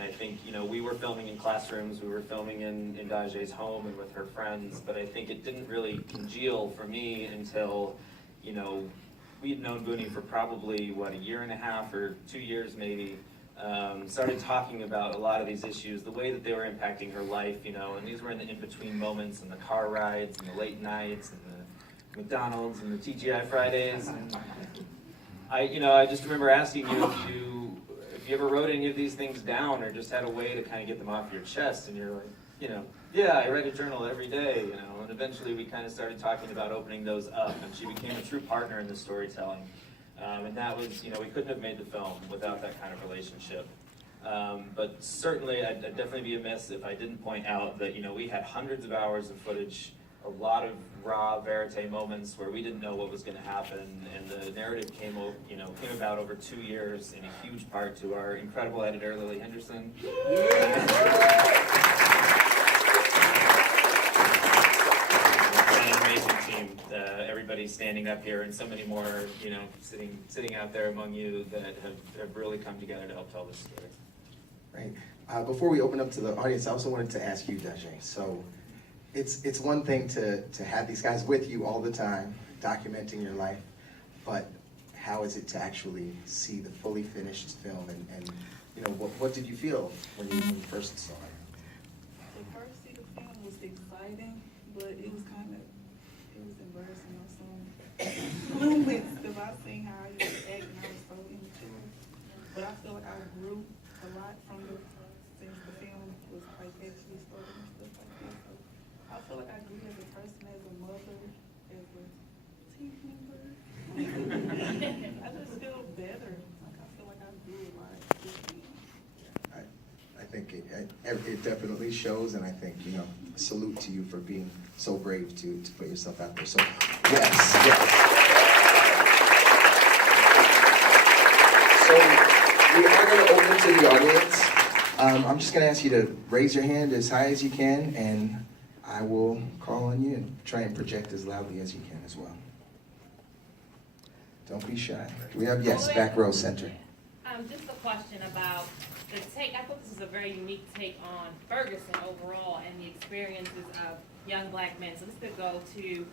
And I think, you know, we were filming in classrooms, we were filming in Dajae's home and with her friends, but I think it didn't really congeal for me until, you know, we had known Booney for probably, what, a year and a half or 2 years maybe. Started talking about a lot of these issues, the way that they were impacting her life, you know, and these were in the in-between moments, and the car rides, and the late nights, and the McDonald's, and the TGI Fridays. And I just remember asking you if you ever wrote any of these things down, or just had a way to kind of get them off your chest, and you're like, yeah, I write a journal every day, and eventually we kind of started talking about opening those up, and she became a true partner in the storytelling. And that was, we couldn't have made the film without that kind of relationship. But certainly, I'd definitely be amiss if I didn't point out that, we had hundreds of hours of footage, a lot of raw verite moments where we didn't know what was going to happen, and the narrative came about over 2 years, in a huge part to our incredible editor, Lily Henderson. Everybody standing up here, and so many more, sitting out there among you that have really come together to help tell this story. Right. Before we open up to the audience, I also wanted to ask you, Dajae. So, it's one thing to have these guys with you all the time, documenting your life, but how is it to actually see the fully finished film, and what did you feel when you first saw it? The first see the film was exciting, but it was embarrassing on some moments because I seen how I used to act and I was so immature. But I feel like I grew a lot since the film was like actually started and stuff like that. So I feel like I grew as a person, as a mother, as a team member. I just feel better. Like I feel like I grew a lot this year. I think it definitely shows, and I think, salute to you for being so brave to put yourself out there. So, yes. So, we are going to open to the audience. I'm just going to ask you to raise your hand as high as you can, and I will call on you and try and project as loudly as you can as well. Don't be shy. We have, yes, back row center. Just a question about the take. I thought this was a very unique take on Ferguson overall and the experiences of young black men. So this could go to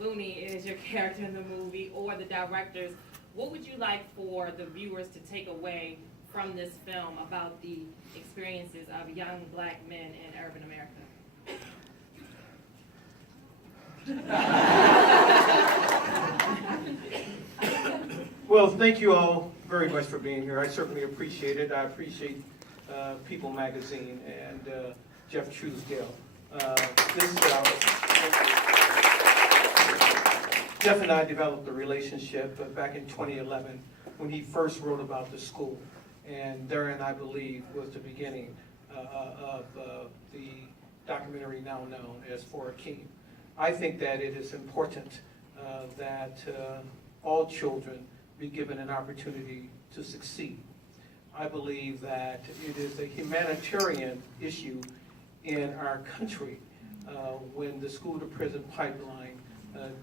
Booney as your character in the movie, or the directors. What would you like for the viewers to take away from this film about the experiences of young black men in urban America? Well, thank you all very much for being here. I certainly appreciate it. I appreciate People Magazine and Jeff Truesdale. Jeff and I developed a relationship back in 2011 when he first wrote about the school. And therein, I believe, was the beginning of the documentary now known as For AKEEM. I think that it is important that all children be given an opportunity to succeed. I believe that it is a humanitarian issue in our country when the school-to-prison pipeline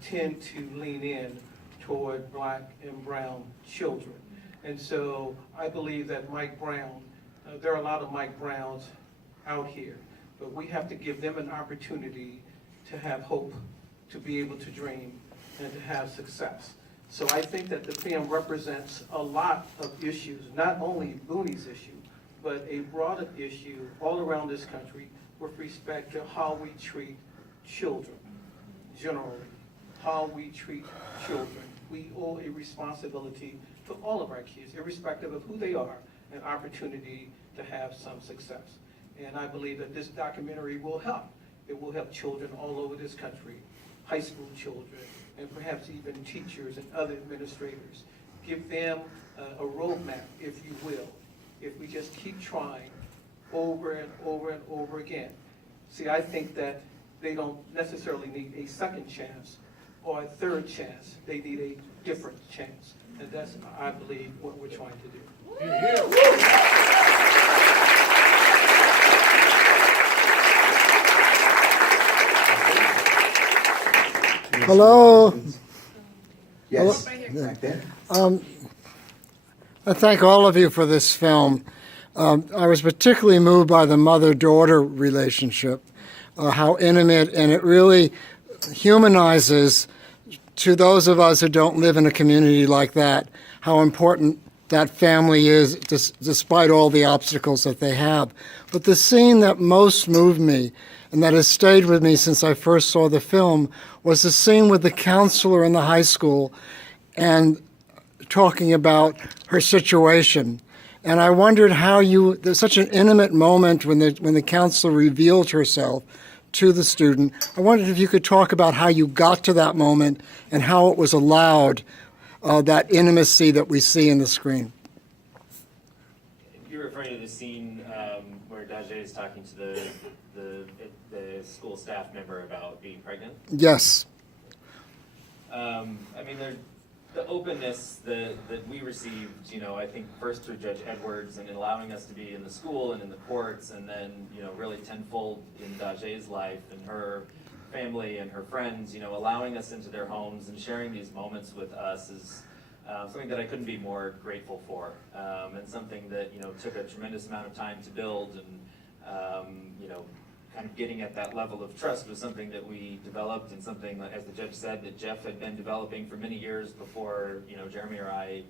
tend to lean in toward black and brown children. And so I believe that Mike Brown, there are a lot of Mike Browns out here, but we have to give them an opportunity to have hope, to be able to dream, and to have success. So I think that the film represents a lot of issues, not only Booney's issue, but a broader issue all around this country with respect to how we treat children, generally, how we treat children. We owe a responsibility to all of our kids, irrespective of who they are, an opportunity to have some success. And I believe that this documentary will help. It will help children all over this country, high school children, and perhaps even teachers and other administrators. Give them a roadmap, if you will, if we just keep trying over and over and over again. See, I think that they don't necessarily need a second chance or a third chance. They need a different chance. And that's, I believe, what we're trying to do. Hello. Yes, back there. I thank all of you for this film. I was particularly moved by the mother-daughter relationship, how intimate, and it really humanizes to those of us who don't live in a community like that, how important that family is despite all the obstacles that they have. But the scene that most moved me and that has stayed with me since I first saw the film was the scene with the counselor in the high school and talking about her situation. And I wondered how there's such an intimate moment when the counselor revealed herself to the student. I wondered if you could talk about how you got to that moment and how it was allowed, that intimacy that we see in the screen. You're referring to the scene where Dajae is talking to the school staff member about being pregnant? Yes. I mean, the openness that we received, I think first through Judge Edwards and in allowing us to be in the school and in the courts, and then, really tenfold in Dajae's life and her family and her friends, allowing us into their homes and sharing these moments with us is something that I couldn't be more grateful for, and something that, took a tremendous amount of time to build, and, kind of getting at that level of trust was something that we developed, and something, as the judge said, that Jeff had been developing for many years before, Jeremy or I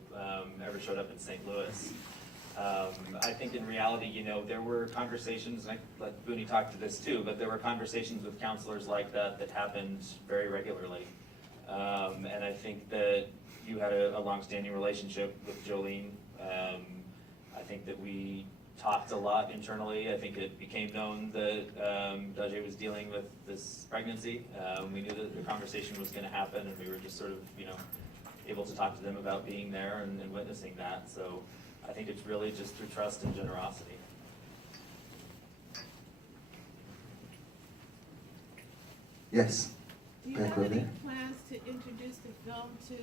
ever showed up in St. Louis. I think in reality, there were conversations, and I let Booney talk to this too, but there were conversations with counselors like that happened very regularly. And I think that you had a long-standing relationship with Jolene. I think that we talked a lot internally. I think it became known that Dajae was dealing with this pregnancy. We knew that the conversation was going to happen, and we were just sort of, able to talk to them about being there and witnessing that. So I think it's really just through trust and generosity. Yes. Do you Back have over any there. plans to introduce the film to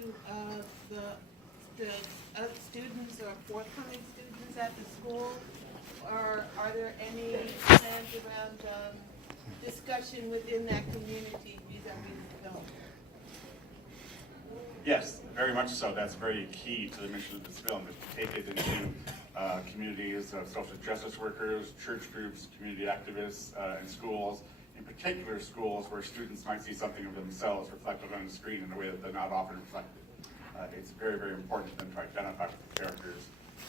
the students or forthcoming students at the school? Or are there any plans around discussion within that community vis-a-vis the film? Yes, very much so. That's very key to the mission of this film, is to take it into communities of social justice workers, church groups, community activists, and schools, in particular schools where students might see something of themselves reflected on the screen in a way that they're not often reflected. It's very, very important for them to identify with the characters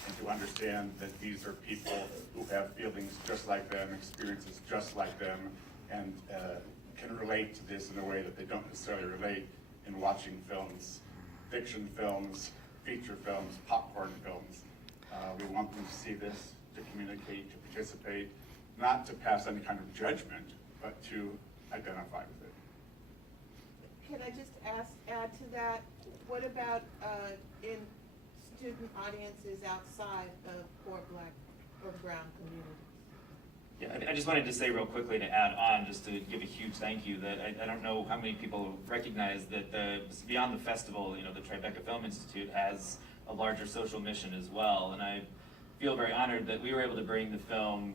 and to understand that these are people who have feelings just like them, experiences just like them, and can relate to this in a way that they don't necessarily relate in watching films, fiction films, feature films, popcorn films. We want them to see this, to communicate, to participate, not to pass any kind of judgment, but to identify with it. Can I just add to that, what about in student audiences outside of poor Black or brown communities? Yeah, I just wanted to say real quickly to add on, just to give a huge thank you, that I don't know how many people recognize that beyond the festival, the Tribeca Film Institute has a larger social mission as well. And I feel very honored that we were able to bring the film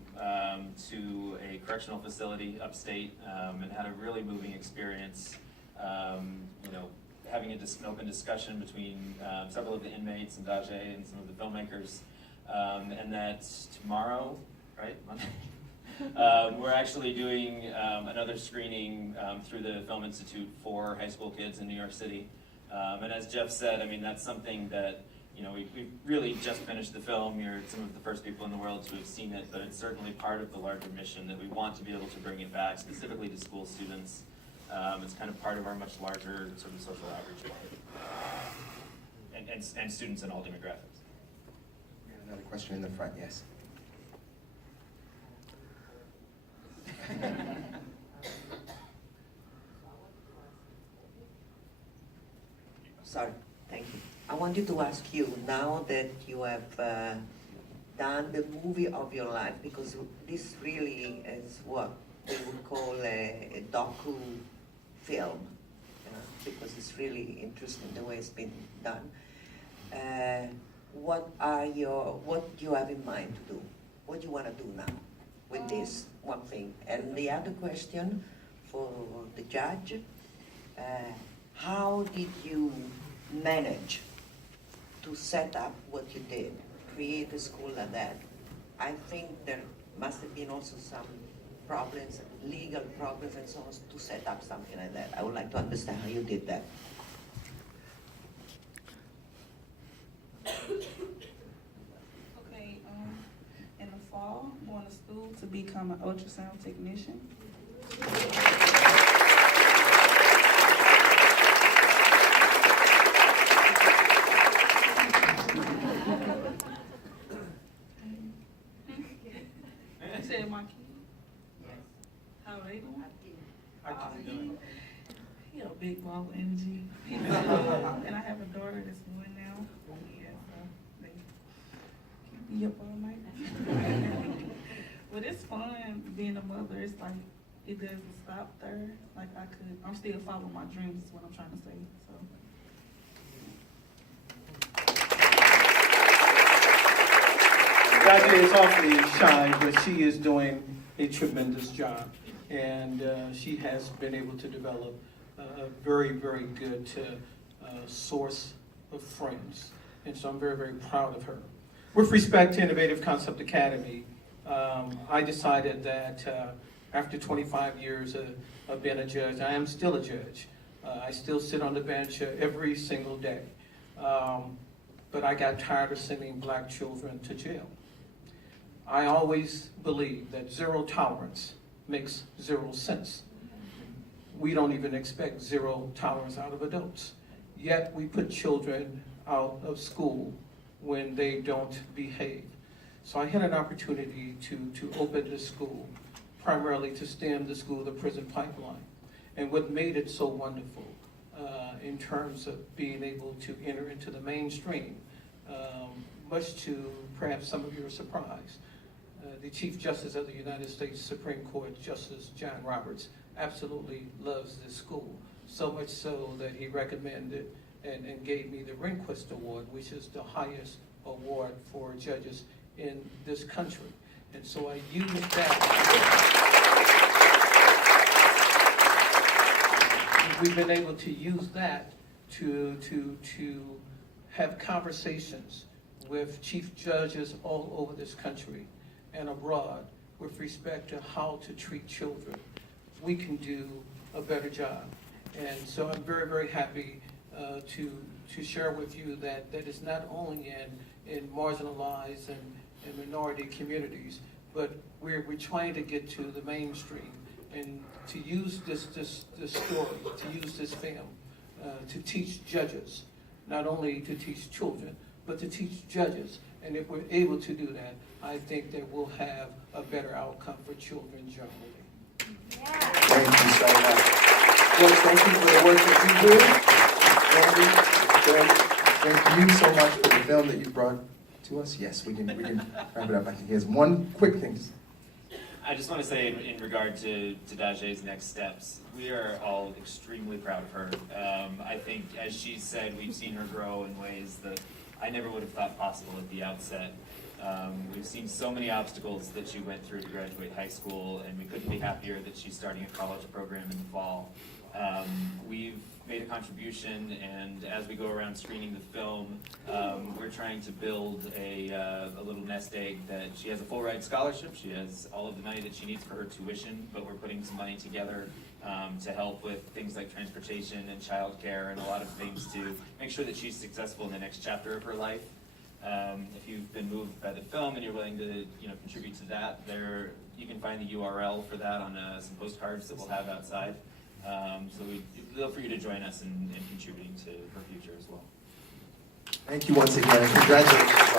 to a correctional facility upstate and had a really moving experience, having an open discussion between several of the inmates and Dajae and some of the filmmakers. And that tomorrow, right, Monday? We're actually doing another screening through the Film Institute for high school kids in New York City. And as Jeff said, I mean, that's something that, we've really just finished the film. You're some of the first people in the world to have seen it, but it's certainly part of the larger mission that we want to be able to bring it back, specifically to school students. It's kind of part of our much larger sort of social outreach and students in all demographics. We have another question in the front, yes. Sorry, thank you. I wanted to ask you, now that you have done the movie of your life, because this really is what we would call a docu-film, because it's really interesting the way it's been done. What do you have in mind to do? What do you want to do now with this one thing? And the other question for the judge, how did you manage to set up what you did, create a school like that, I think there must have been also some problems, legal problems and so on, to set up something like that. I would like to understand how you did that. Okay, in the fall, going to school to become an ultrasound technician. You said my kid? Yes. How they doing? He a big ball of energy. And I have a daughter that's born now. Yeah, so they keep me up all night. But it's fun being a mother. It's like, it doesn't stop there. Like I'm still following my dreams is what I'm trying to say, so. Dr. is awfully shy, but she is doing a tremendous job. And she has been able to develop a very, very good source of friends. And so I'm very, very proud of her. With respect to Innovative Concept Academy, I decided that after 25 years of being a judge, I am still a judge. I still sit on the bench every single day. But I got tired of sending black children to jail. I always believe that zero tolerance makes zero sense. We don't even expect zero tolerance out of adults. Yet we put children out of school when they don't behave. So I had an opportunity to open the school, primarily to stem the school-to-prison pipeline. And what made it so wonderful in terms of being able to enter into the mainstream, much to perhaps some of your surprise, the Chief Justice of the United States Supreme Court, Justice John Roberts, absolutely loves this school, so much so that he recommended and gave me the Rehnquist Award, which is the highest award for judges in this country. And so I used that. We've been able to use that to have conversations with chief judges all over this country and abroad with respect to how to treat children. We can do a better job. And so I'm very, very happy to share with you that it's not only in marginalized and minority communities, but we're trying to get to the mainstream and to use this story, to use this film, to teach judges, not only to teach children, but to teach judges. And if we're able to do that, I think that we'll have a better outcome for children generally. Thank you so much. Folks, thank you for the work that you do. Andy, thank you so much for the film that you brought to us. Yes, we can wrap it up. I think here's one quick thing. I just want to say in regard to Daje's next steps, we are all extremely proud of her. I think, as she said, we've seen her grow in ways that I never would have thought possible at the outset. We've seen so many obstacles that she went through to graduate high school, and we couldn't be happier that she's starting a college program in the fall. We've made a contribution, and as we go around screening the film, we're trying to build a little nest egg that she has a full ride scholarship. She has all of the money that she needs for her tuition, but we're putting some money together to help with things like transportation and childcare and a lot of things to make sure that she's successful in the next chapter of her life. If you've been moved by the film and you're willing to contribute to that, you can find the URL for that on some postcards that we'll have outside. So we'd love for you to join us in contributing to her future as well. Thank you once again, and congratulations.